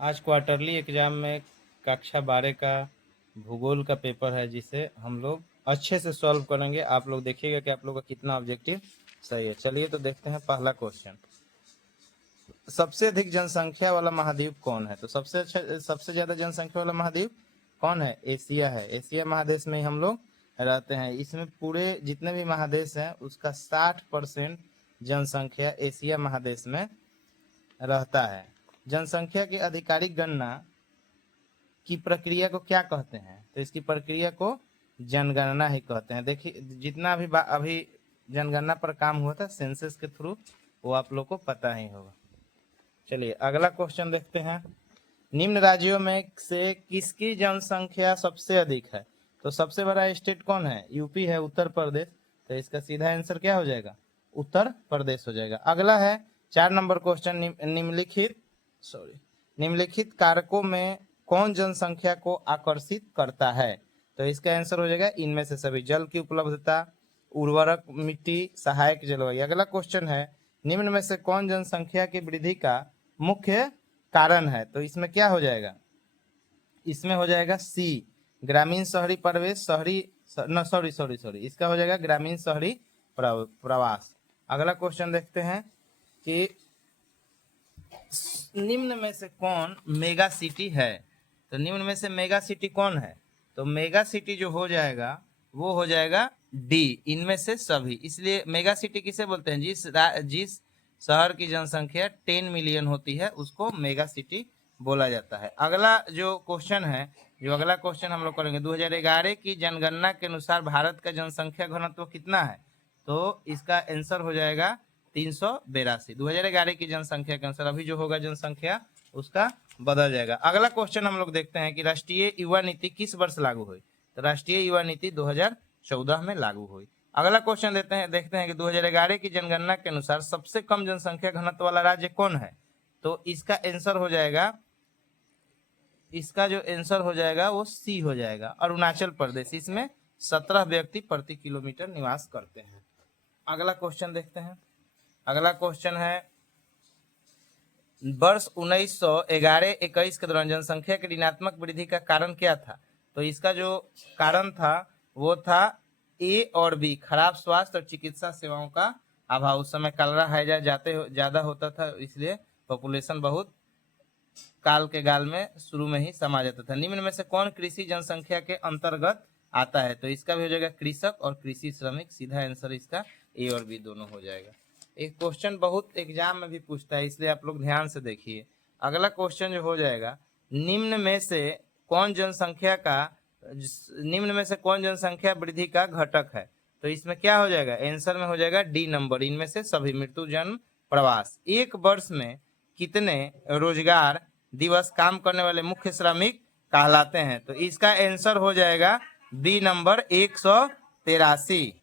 आज quarterly exam में कक्षा 12 का भूगोल का पेपर है, जिसे हम लोग अच्छे से सॉल्व करेंगे। आप लोग देखिएगा कि आप लोग का कितना ऑब्जेक्टिव सही है। चलिए तो देखते हैं पहला क्वेश्चन। सबसे अधिक जनसंख्या वाला महाद्वीप कौन है? तो सबसे ज्यादा जनसंख्या वाला महाद्वीप कौन है? एशिया है। एशिया महादेश में ही हम लोग रहते हैं। इसमें पूरे जितने भी महादेश हैं उसका 60% जनसंख्या एशिया महादेश में रहता है। जनसंख्या की आधिकारिक गणना की प्रक्रिया को क्या कहते हैं? तो इसकी प्रक्रिया को जनगणना ही कहते हैं। देखिए, जितना अभी जनगणना पर काम हुआ था सेंसस के थ्रू, वो आप लोग को पता ही होगा। चलिए अगला क्वेश्चन देखते हैं। निम्न राज्यों में से किसकी जनसंख्या सबसे अधिक है? तो सबसे बड़ा स्टेट कौन है? यूपी है, उत्तर प्रदेश। तो इसका सीधा आंसर क्या हो जाएगा? उत्तर प्रदेश हो जाएगा। अगला है 4 नंबर क्वेश्चन। निम्नलिखित कारकों में कौन जनसंख्या को आकर्षित करता है? तो इसका आंसर हो जाएगा इनमें से सभी। जल की उपलब्धता, उर्वरक मिट्टी, सहायक जलवायु। अगला क्वेश्चन है निम्न में से कौन जनसंख्या की वृद्धि का मुख्य कारण है? तो इसमें क्या हो जाएगा? इसमें हो जाएगा सी, ग्रामीण शहरी प्रवेश, सॉरी, इसका हो जाएगा ग्रामीण शहरी प्रवास। अगला क्वेश्चन देखते हैं कि निम्न में से कौन मेगा सिटी है? तो निम्न में से मेगा सिटी कौन है? तो मेगा सिटी जो हो जाएगा वो हो जाएगा डी, इनमें से सभी। इसलिए मेगा सिटी किसे बोलते हैं? जिस शहर की जनसंख्या 10 मिलियन होती है उसको मेगा सिटी बोला जाता है। अगला जो क्वेश्चन है, जो अगला क्वेश्चन हम लोग करेंगे, 2011 की जनगणना के अनुसार भारत का जनसंख्या घनत्व कितना है? तो इसका आंसर हो जाएगा 382। 2011 की जनसंख्या के अनुसार अभी जो होगा जनसंख्या उसका बदल जाएगा। अगला क्वेश्चन हम लोग देखते हैं कि राष्ट्रीय युवा नीति किस वर्ष लागू हुई? तो राष्ट्रीय युवा नीति 2014 में लागू हुई। अगला क्वेश्चन देखते हैं कि 2011 की जनगणना के अनुसार सबसे कम जनसंख्या घनत्व वाला राज्य कौन है? तो इसका आंसर हो जाएगा, इसका जो आंसर हो जाएगा वो सी हो जाएगा, अरुणाचल प्रदेश। इसमें 17 व्यक्ति प्रति किलोमीटर निवास करते हैं। अगला क्वेश्चन देखते हैं। अगला क्वेश्चन है वर्ष 1911-21 के दौरान जनसंख्या की ऋणात्मक वृद्धि का कारण क्या था? तो इसका जो कारण था वो था ए और बी, खराब स्वास्थ्य और चिकित्सा सेवाओं का अभाव। उस समय कलरा हैजा ज्यादा होता था, इसलिए पॉपुलेशन बहुत काल के गाल में शुरू में ही समा जाता था। निम्न में से कौन कृषि जनसंख्या के अंतर्गत आता है? तो इसका भी हो जाएगा कृषक और कृषि श्रमिक। सीधा आंसर इसका ए और बी दोनों हो जाएगा। एक क्वेश्चन बहुत एग्जाम में भी पूछता है, इसलिए आप लोग ध्यान से देखिए। अगला क्वेश्चन जो हो जाएगा, निम्न में से कौन जनसंख्या वृद्धि का घटक है? तो इसमें क्या हो जाएगा? आंसर में हो जाएगा डी नंबर, इनमें से सभी, मृत्यु, जन्म, प्रवास। एक वर्ष में कितने रोजगार दिवस काम करने वाले मुख्य श्रमिक कहलाते हैं? तो इसका आंसर हो जाएगा बी नंबर, 183।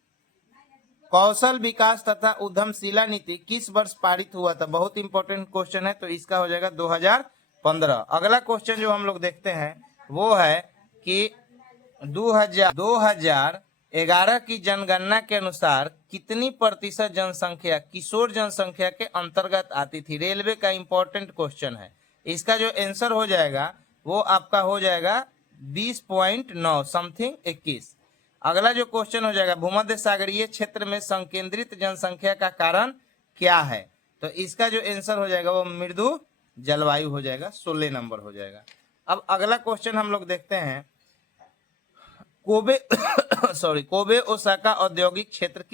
कौशल विकास तथा उद्यमशीला नीति किस वर्ष पारित हुआ था? बहुत इंपॉर्टेंट क्वेश्चन है, तो इसका हो जाएगा 2015। अगला क्वेश्चन जो हम लोग देखते हैं वो है कि 2011 की जनगणना के अनुसार कितनी प्रतिशत जनसंख्या किशोर जनसंख्या के अंतर्गत आती थी? रेलवे का इंपॉर्टेंट क्वेश्चन है। इसका जो आंसर हो जाएगा वो आपका हो जाएगा 20.9 समथिंग 21। अगला जो क्वेश्चन हो जाएगा, भूमध्य सागरीय क्षेत्र में संकेंद्रित जनसंख्या का कारण क्या है? तो इसका जो आंसर हो जाएगा वो मृदु जलवायु हो जाएगा, 16 नंबर हो जाएगा। अब अगला क्वेश्चन हम लोग देखते हैं, कोबे ओसाका औद्योगिक क्षेत्र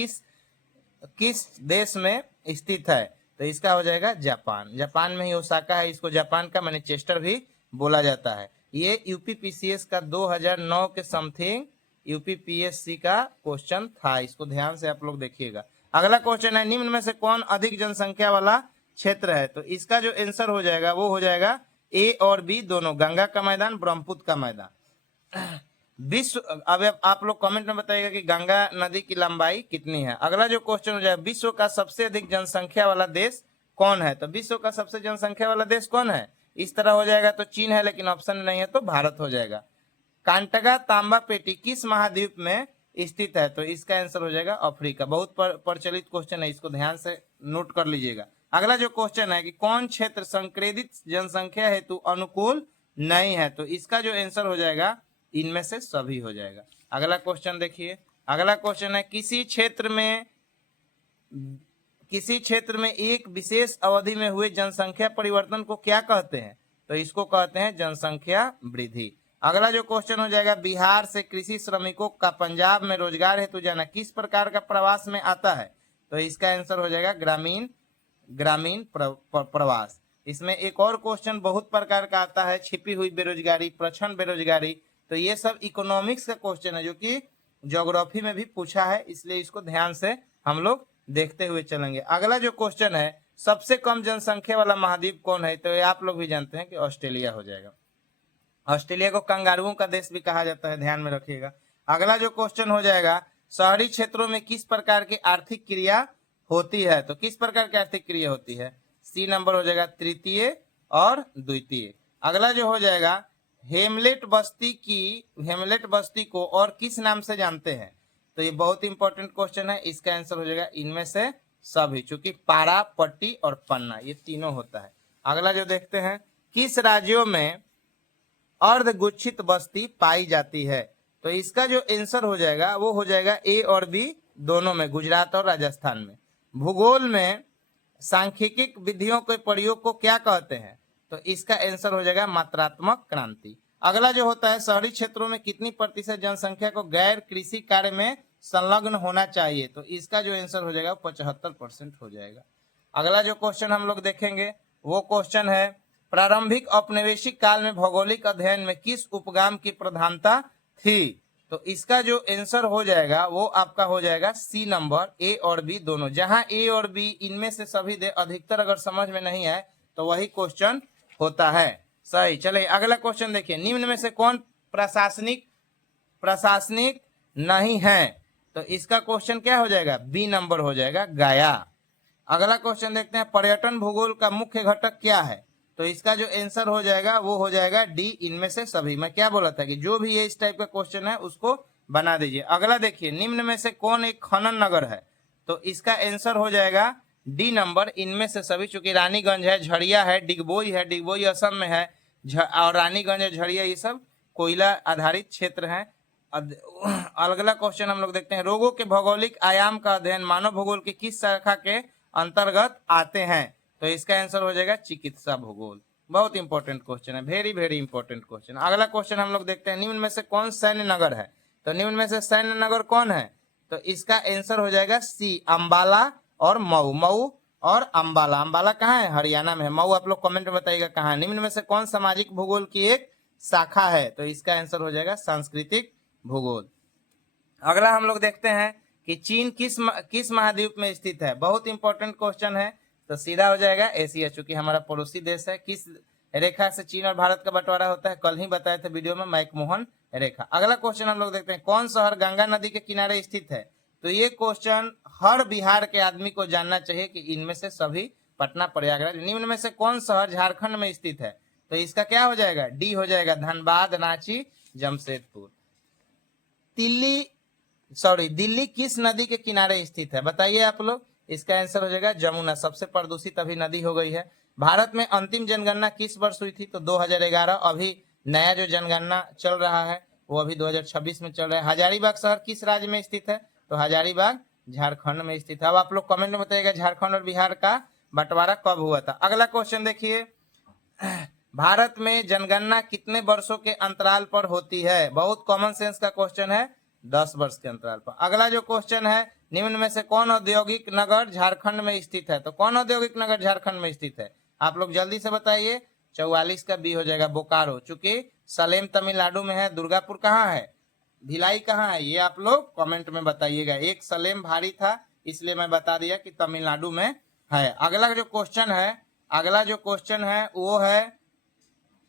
किस देश में स्थित है? तो इसका हो जाएगा जापान। जापान में ही ओसाका है, इसको जापान का मैनचेस्टर भी बोला जाता है। ये यूपीपीसीएस का 2009 के समथिंग यूपीपीएससी का क्वेश्चन था, इसको ध्यान से आप लोग देखिएगा। अगला क्वेश्चन है, निम्न में से कौन अधिक जनसंख्या वाला क्षेत्र है? तो इसका जो आंसर हो जाएगा वो हो जाएगा ए और बी दोनों, गंगा का मैदान, ब्रह्मपुत्र का मैदान। विश्व, अब आप लोग कमेंट में बताइएगा कि गंगा नदी की लंबाई कितनी है। अगला जो क्वेश्चन हो जाए, विश्व का सबसे अधिक जनसंख्या वाला देश कौन है? तो विश्व का सबसे जनसंख्या वाला देश कौन है? इस तरह हो जाएगा तो चीन है, लेकिन ऑप्शन नहीं है तो भारत हो जाएगा। कांटगा तांबा पेटी किस महाद्वीप में स्थित है? तो इसका आंसर हो जाएगा अफ्रीका। बहुत प्रचलित क्वेश्चन है, इसको ध्यान से नोट कर लीजिएगा। अगला जो क्वेश्चन है कि कौन क्षेत्र संक्रेदित जनसंख्या हेतु अनुकूल नहीं है, तो इसका जो आंसर हो जाएगा इनमें से सभी हो जाएगा। अगला क्वेश्चन देखिए, अगला क्वेश्चन है किसी क्षेत्र में एक विशेष अवधि में हुए जनसंख्या परिवर्तन को क्या कहते हैं, तो इसको कहते हैं जनसंख्या वृद्धि। अगला जो क्वेश्चन हो जाएगा बिहार से कृषि श्रमिकों का पंजाब में रोजगार हेतु जाना किस प्रकार का प्रवास में आता है, तो इसका आंसर हो जाएगा ग्रामीण प्रवास। इसमें एक और क्वेश्चन बहुत प्रकार का आता है, छिपी हुई बेरोजगारी, प्रछन्न बेरोजगारी, तो ये सब इकोनॉमिक्स का क्वेश्चन है जो कि ज्योग्राफी में भी पूछा है, इसलिए इसको ध्यान से हम लोग देखते हुए चलेंगे। अगला जो क्वेश्चन है सबसे कम जनसंख्या वाला महाद्वीप कौन है, तो ये आप लोग भी जानते हैं कि ऑस्ट्रेलिया हो जाएगा। ऑस्ट्रेलिया को कंगारुओं का देश भी कहा जाता है, ध्यान में रखिएगा। अगला जो क्वेश्चन हो जाएगा शहरी क्षेत्रों में किस प्रकार की आर्थिक क्रिया होती है, तो किस प्रकार की आर्थिक क्रिया होती है, सी नंबर हो जाएगा तृतीय और द्वितीय। अगला जो हो जाएगा हेमलेट बस्ती को और किस नाम से जानते हैं, तो ये बहुत इंपॉर्टेंट क्वेश्चन है, इसका आंसर हो जाएगा इनमें से सभी, चूंकि पारा, पट्टी और पन्ना ये तीनों होता है। अगला जो देखते हैं किस राज्यों में अर्धगुच्छित बस्ती पाई जाती है, तो इसका जो आंसर हो जाएगा वो हो जाएगा ए और बी दोनों में, गुजरात और राजस्थान में। भूगोल में सांख्यिकी विधियों के प्रयोग को क्या कहते हैं, तो इसका आंसर हो जाएगा मात्रात्मक क्रांति। अगला जो होता है शहरी क्षेत्रों में कितनी प्रतिशत जनसंख्या को गैर कृषि कार्य में संलग्न होना चाहिए, तो इसका जो आंसर हो जाएगा 75% हो जाएगा। अगला जो क्वेश्चन हम लोग देखेंगे वो क्वेश्चन है प्रारंभिक औपनिवेशिक काल में भौगोलिक अध्ययन में किस उपगाम की प्रधानता थी, तो इसका जो आंसर हो जाएगा वो आपका हो जाएगा सी नंबर, ए और बी दोनों। जहां ए और बी इनमें से सभी दे अधिकतर अगर समझ में नहीं आए तो वही क्वेश्चन होता है सही। चलिए अगला क्वेश्चन देखिए, निम्न में से कौन प्रशासनिक नहीं है, तो इसका क्वेश्चन क्या हो जाएगा, बी नंबर हो जाएगा गया। अगला क्वेश्चन देखते हैं पर्यटन भूगोल का मुख्य घटक क्या है, तो इसका जो आंसर हो जाएगा वो हो जाएगा डी इनमें से सभी। मैं क्या बोला था कि जो भी ये इस टाइप का क्वेश्चन है उसको बना दीजिए। अगला देखिए निम्न में से कौन एक खनन नगर है, तो इसका आंसर हो जाएगा डी नंबर इनमें से सभी, चूंकि रानीगंज है, झड़िया है, डिगबोई असम में है, और रानीगंज है, झड़िया, ये सब कोयला आधारित क्षेत्र है। अगला क्वेश्चन हम लोग देखते हैं रोगों के भौगोलिक आयाम का अध्ययन मानव भूगोल की किस शाखा के अंतर्गत आते हैं, तो इसका आंसर हो जाएगा चिकित्सा भूगोल। बहुत इंपॉर्टेंट क्वेश्चन है, वेरी वेरी इंपॉर्टेंट क्वेश्चन। अगला क्वेश्चन हम लोग देखते हैं निम्न में से कौन सैन्य नगर है, तो निम्न में से सैन्य नगर कौन है, तो इसका आंसर हो जाएगा सी अंबाला और मऊ और अंबाला। अंबाला कहाँ है, हरियाणा में है। मऊ आप लोग कमेंट में बताइएगा कहाँ। निम्न में से कौन सामाजिक भूगोल की एक शाखा है, तो इसका आंसर हो जाएगा सांस्कृतिक भूगोल। अगला हम लोग देखते हैं कि चीन किस महाद्वीप में स्थित है, बहुत इंपॉर्टेंट क्वेश्चन है, तो सीधा हो जाएगा एशिया, चूंकि हमारा पड़ोसी देश है। किस रेखा से चीन और भारत का बंटवारा होता है, कल ही बताए थे वीडियो में, मैकमोहन रेखा। अगला क्वेश्चन हम लोग देखते हैं कौन शहर गंगा नदी के किनारे स्थित है, तो ये क्वेश्चन हर बिहार के आदमी को जानना चाहिए कि इनमें से सभी पटना, प्रयागराज। निम्न में से कौन शहर झारखंड में स्थित है, तो इसका क्या हो जाएगा, डी हो जाएगा धनबाद, रांची, जमशेदपुर। दिल्ली किस नदी के किनारे स्थित है, बताइए आप लोग, इसका आंसर हो जाएगा जमुना, सबसे प्रदूषित अभी नदी हो गई है। भारत में अंतिम जनगणना किस वर्ष हुई थी, तो 2011। अभी नया जो जनगणना चल रहा है वो अभी 2026 में चल रहा है। हजारीबाग शहर किस राज्य में स्थित है, तो हजारीबाग झारखंड में स्थित है। अब आप लोग कमेंट में बताइएगा झारखंड और बिहार का बंटवारा कब हुआ था। अगला क्वेश्चन देखिए, भारत में जनगणना कितने वर्षों के अंतराल पर होती है, बहुत कॉमन सेंस का क्वेश्चन है, 10 वर्ष के अंतराल पर। अगला जो क्वेश्चन है निम्न में से कौन औद्योगिक नगर झारखंड में स्थित है, तो कौन औद्योगिक नगर झारखंड में स्थित है, आप लोग जल्दी से बताइए। 44 का बी हो जाएगा बोकारो, चूंकि सलेम तमिलनाडु में है। दुर्गापुर कहाँ है, भिलाई कहाँ है, ये आप लोग कमेंट में बताइएगा। एक सलेम भारी था इसलिए मैं बता दिया कि तमिलनाडु में है। अगला जो क्वेश्चन है वो है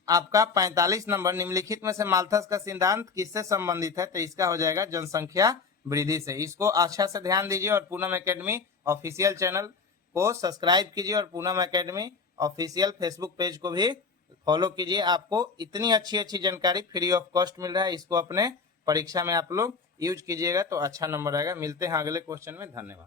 आपका 45 नंबर, निम्नलिखित में से माल्थस का सिद्धांत किससे संबंधित है, तो इसका हो जाएगा जनसंख्या वृद्धि से। इसको अच्छा से ध्यान दीजिए और पूनम एकेडमी ऑफिशियल चैनल को सब्सक्राइब कीजिए और Poonam academy official Facebook page को भी फॉलो कीजिए। आपको इतनी अच्छी अच्छी जानकारी फ्री ऑफ कॉस्ट मिल रहा है, इसको अपने परीक्षा में आप लोग यूज कीजिएगा तो अच्छा नंबर आएगा। मिलते हैं अगले क्वेश्चन में, धन्यवाद।